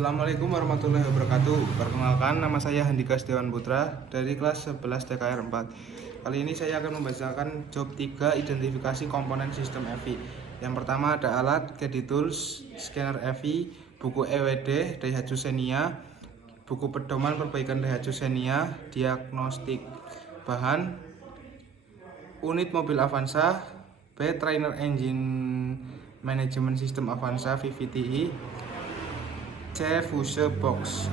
Assalamualaikum warahmatullahi wabarakatuh. Perkenalkan, nama saya Handika Setiawan Putra dari kelas 11 TKR 4. Kali ini saya akan membacakan job 3 identifikasi komponen sistem EVI. Yang pertama ada alat, CAD Tools, scanner EVI, buku EWD, Daihatsu Xenia, buku pedoman perbaikan Daihatsu Xenia, diagnostik bahan, unit mobil Avanza, B trainer engine management system Avanza VVTi, C fuse box.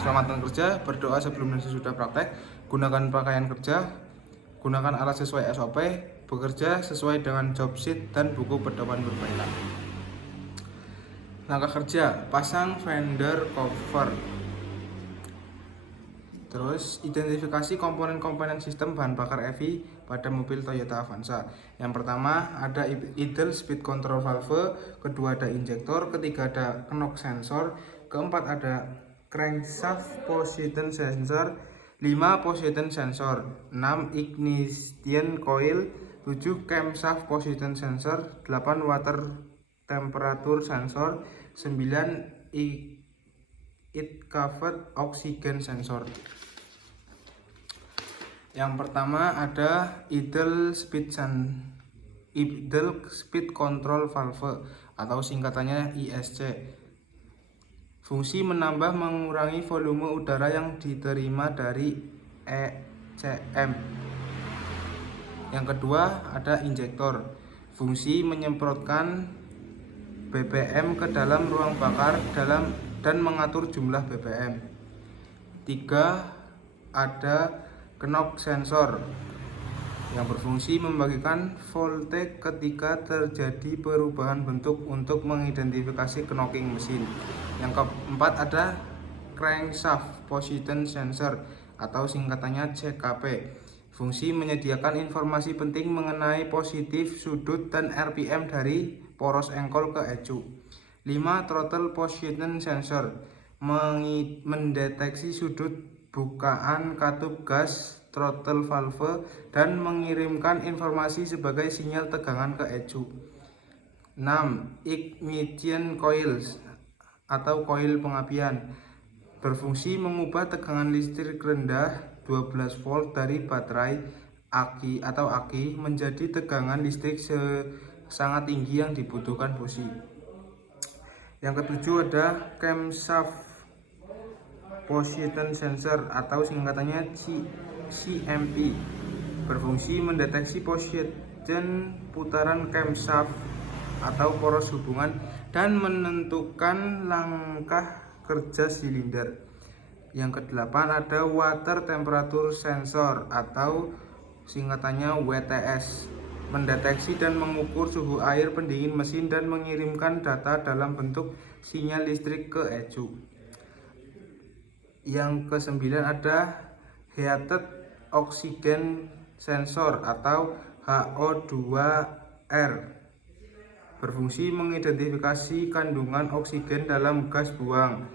Selamat bekerja, berdoa sebelum dan sesudah praktek, gunakan pakaian kerja, gunakan alat sesuai SOP, bekerja sesuai dengan job sheet dan buku pedoman berbaikan. Langkah kerja, pasang fender cover. Terus identifikasi komponen-komponen sistem bahan bakar EVI pada mobil Toyota Avanza. Yang pertama ada idle speed control valve, kedua ada injektor, ketiga ada knock sensor, keempat ada crankshaft position sensor, 5 position sensor, 6 ignition coil, 7 camshaft position sensor, 8 water temperature sensor, 9 it covered oxygen sensor. Yang pertama ada idle speed control valve atau singkatannya ISC. Fungsi menambah mengurangi volume udara yang diterima dari ECM. Yang kedua ada injektor. Fungsi menyemprotkan BBM ke dalam ruang bakar dan mengatur jumlah BBM. 3 ada knock sensor yang berfungsi membagikan voltage ketika terjadi perubahan bentuk untuk mengidentifikasi knocking mesin. Yang keempat ada crankshaft position sensor atau singkatannya CKP. Fungsi menyediakan informasi penting mengenai positif, sudut, dan RPM dari poros engkol ke ecu. 5 throttle position sensor mendeteksi sudut bukaan katup gas throttle valve dan mengirimkan informasi sebagai sinyal tegangan ke ecu. 6 ignition coils atau koil pengapian berfungsi mengubah tegangan listrik rendah 12 volt dari baterai aki menjadi tegangan listrik sangat tinggi yang dibutuhkan busi. Yang ketujuh ada camshaft position sensor atau singkatannya CMP berfungsi mendeteksi position putaran camshaft atau poros hubungan dan menentukan langkah kerja silinder. Yang kedelapan ada water temperature sensor atau singkatannya WTS mendeteksi dan mengukur suhu air pendingin mesin dan mengirimkan data dalam bentuk sinyal listrik ke ecu. Yang kesembilan ada heated oxygen sensor atau HO2R berfungsi mengidentifikasi kandungan oksigen dalam gas buang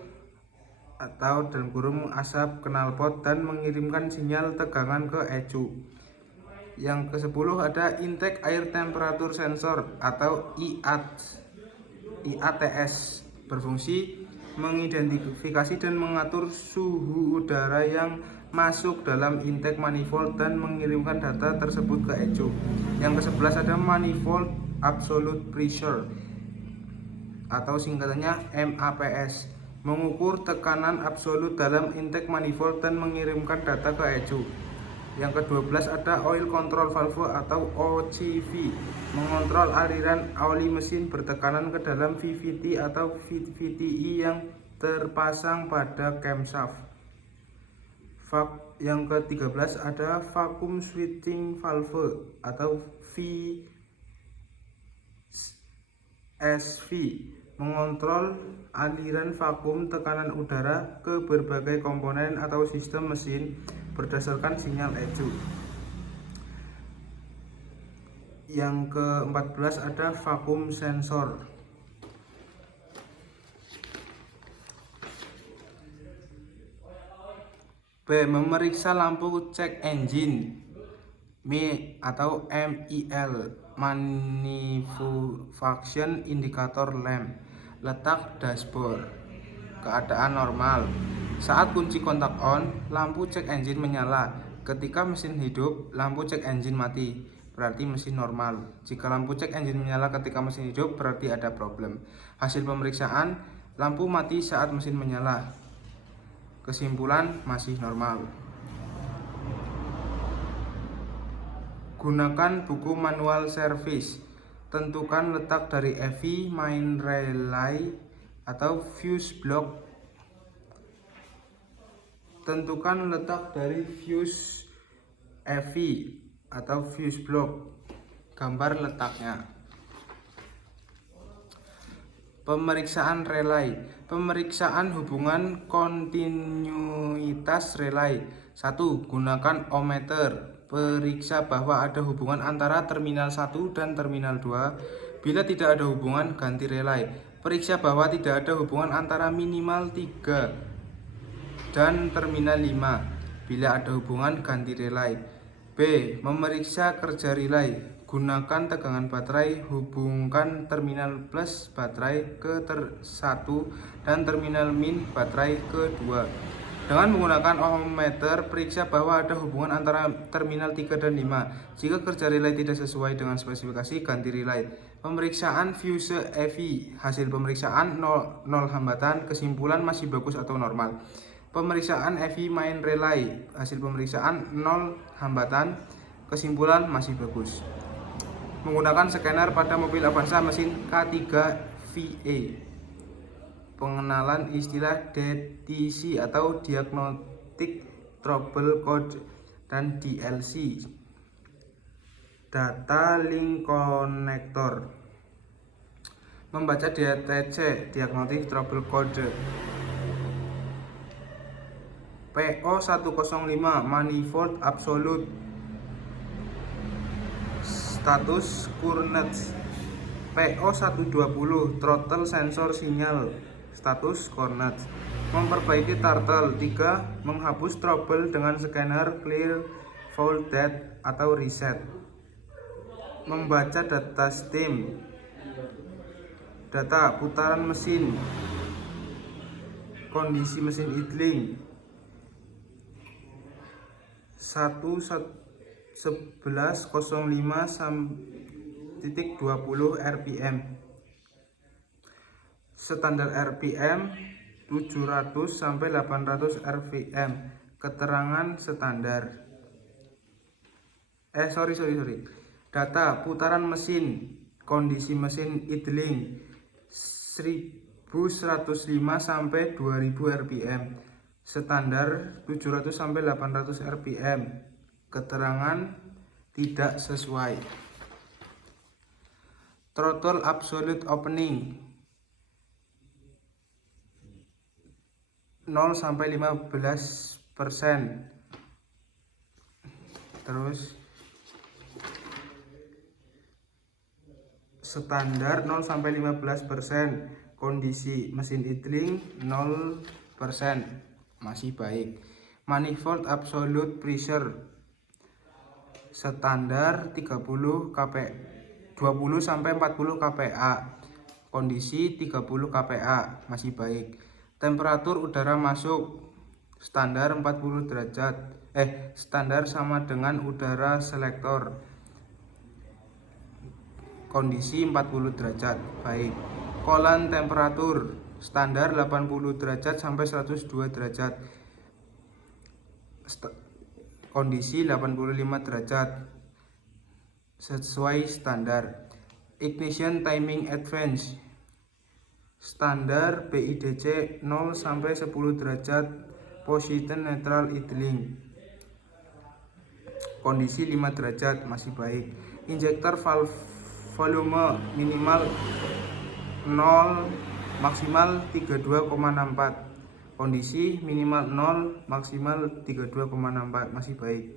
atau dalam kurung asap knalpot dan mengirimkan sinyal tegangan ke ecu. Yang ke-10 ada intake air temperature sensor atau IATS berfungsi mengidentifikasi dan mengatur suhu udara yang masuk dalam intake manifold dan mengirimkan data tersebut ke ecu. Yang ke-11 ada manifold absolute pressure atau singkatannya MAPS mengukur tekanan absolut dalam intake manifold dan mengirimkan data ke ecu. Yang ke-12 ada oil control valve atau OCV mengontrol aliran oli mesin bertekanan ke dalam VVT atau VVTi yang terpasang pada camshaft. Yang ke-13 ada vacuum switching valve atau VSV mengontrol aliran vakum tekanan udara ke berbagai komponen atau sistem mesin berdasarkan sinyal ecu. Yang ke-14 ada vacuum sensor. B. Memeriksa lampu check engine atau MIL manufacturing indicator lamp. Letak dashboard. keadaan normal. Saat kunci kontak on, lampu cek engine menyala. Ketika mesin hidup, lampu cek engine mati, berarti mesin normal. Jika lampu cek engine menyala ketika mesin hidup, berarti ada problem. Hasil pemeriksaan, lampu mati saat mesin menyala. Kesimpulan, masih normal. Gunakan buku manual servis. Tentukan letak dari EV main relay atau fuse block. Tentukan letak dari fuse EV atau fuse block. Gambar letaknya. Pemeriksaan relay. Pemeriksaan hubungan kontinuitas relay. 1. Gunakan ohmmeter. Periksa bahwa ada hubungan antara terminal 1 dan terminal 2. Bila tidak ada hubungan, ganti relay. Periksa bahwa tidak ada hubungan antara minimal 3 dan terminal 5. Bila ada hubungan, ganti relay. B. Memeriksa kerja relay. Gunakan tegangan baterai, hubungkan terminal plus baterai ke 1 dan terminal min baterai ke 2. Dengan menggunakan ohmmeter, periksa bahwa ada hubungan antara terminal 3 dan 5. Jika kerja relay tidak sesuai dengan spesifikasi, ganti relay. Pemeriksaan fuse EV. Hasil pemeriksaan 0 hambatan, kesimpulan masih bagus atau normal. Pemeriksaan EV main relay. Hasil pemeriksaan 0 hambatan, kesimpulan masih bagus. Menggunakan scanner pada mobil Avanza mesin K3VE. Pengenalan istilah DTC atau Diagnostic Trouble Code dan DLC. Data Link Connector. Membaca DTC Diagnostic Trouble Code. PO105 manifold absolute. Status current. PO120 throttle sensor sinyal. Status current. Memperbaiki turtle. 3. Menghapus trouble dengan scanner clear fault dead atau reset. Membaca data steam. Data putaran mesin. Kondisi mesin idling 11.05 rpm. Standar RPM 700 sampai 800 rpm. Keterangan standar. Data putaran mesin. Kondisi mesin idling 1105 sampai 2000 rpm. Standar 700 sampai 800 rpm. Keterangan tidak sesuai. Throttle absolute opening 0 sampai 15%. Terus standar 0 sampai 15%. Kondisi mesin idling 0%. Masih baik. Manifold absolute pressure standar 30 20 sampai 40 kPa. Kondisi 30 kPa, masih baik. Temperatur udara masuk standar 40 derajat. Standar sama dengan udara selektor. Kondisi 40 derajat, baik. Coolant temperatur standar 80 derajat sampai 102 derajat. Kondisi 85 derajat. Sesuai standar. Ignition timing advance standar BIDC 0 sampai 10 derajat. Position neutral idling. Kondisi 5 derajat, masih baik. Injektor valve volume minimal 0 maksimal 32,64. Kondisi minimal 0 maksimal 32,64, masih baik.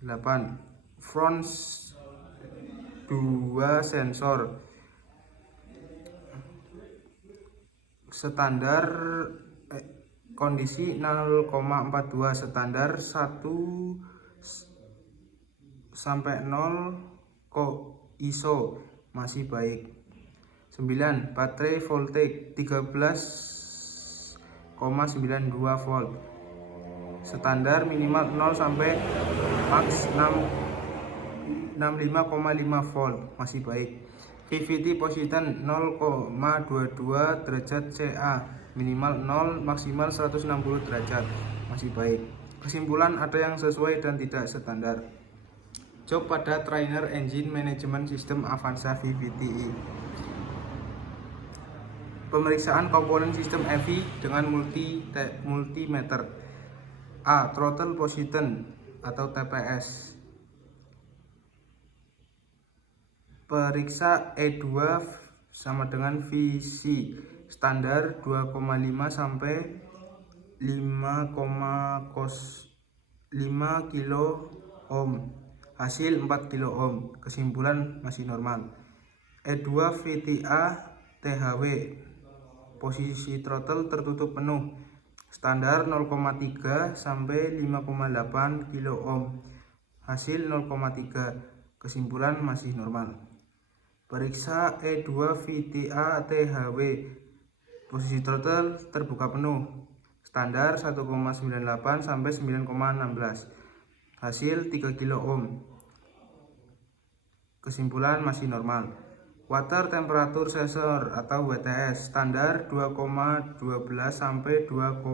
8. Front 2 sensor standar kondisi 0,42. Standar 1 sampai 0 ISO, masih baik. 9. Baterai voltage 13 volt. Standar minimal 0 sampai max 65,5 volt, masih baik. VVT position 0,22 derajat CA, minimal 0, maksimal 160 derajat, masih baik. Kesimpulan, ada yang sesuai dan tidak standar. Job pada Trainer Engine Management System Avanza VVTi. Pemeriksaan komponen sistem EVI dengan multimeter. A. Throttle Position atau TPS. Periksa E2 sama dengan VC standar 2,5 sampai 5,5 kilo ohm. Hasil 4 kilo ohm. Kesimpulan masih normal. E2 VTA THW. Posisi throttle tertutup penuh. Standar 0,3 sampai 5,8 kilo ohm. Hasil 0,3. Kesimpulan masih normal. Periksa E2 VTA THW. Posisi throttle terbuka penuh. Standar 1,98 sampai 9,16. Hasil 3 kilo ohm. Kesimpulan masih normal. Water Temperature Sensor atau WTS standar 2,12 sampai 2,60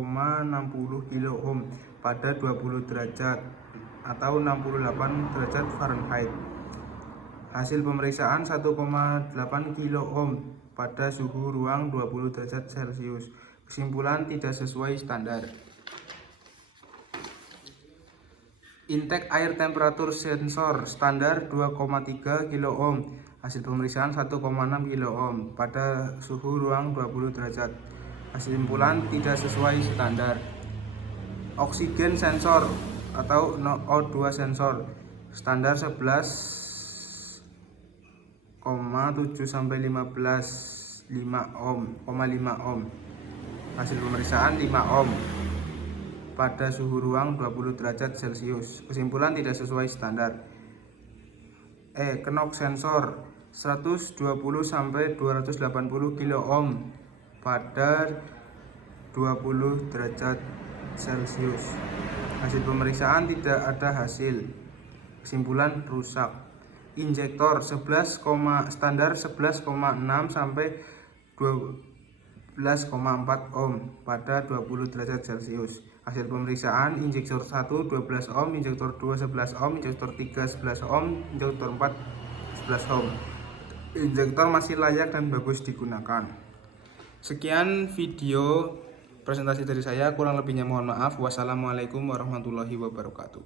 kilo ohm pada 20 derajat atau 68 derajat Fahrenheit. Hasil pemeriksaan 1,8 kilo ohm pada suhu ruang 20 derajat Celcius. Kesimpulan tidak sesuai standar. Intake Air Temperature Sensor standar 2,3 kilo ohm. Hasil pemeriksaan 1,6 kilo ohm pada suhu ruang 20 derajat. Kesimpulan tidak sesuai standar. Oksigen sensor atau O2 sensor standar 11,7 sampai 5 ohm. Hasil pemeriksaan 5 ohm pada suhu ruang 20 derajat Celcius. Kesimpulan tidak sesuai standar. Knock sensor 120 sampai 280 kilo ohm pada 20 derajat Celcius. Hasil pemeriksaan tidak ada hasil. Kesimpulan rusak. Injektor standar 11,6 sampai 12,4 ohm pada 20 derajat Celcius. Hasil pemeriksaan injektor 1 12 ohm, injektor 2 11 ohm, injektor 3 11 ohm, injektor 4 11 ohm. Injektor masih layak dan bagus digunakan. Sekian video presentasi dari saya, kurang lebihnya mohon maaf. Wassalamualaikum warahmatullahi wabarakatuh.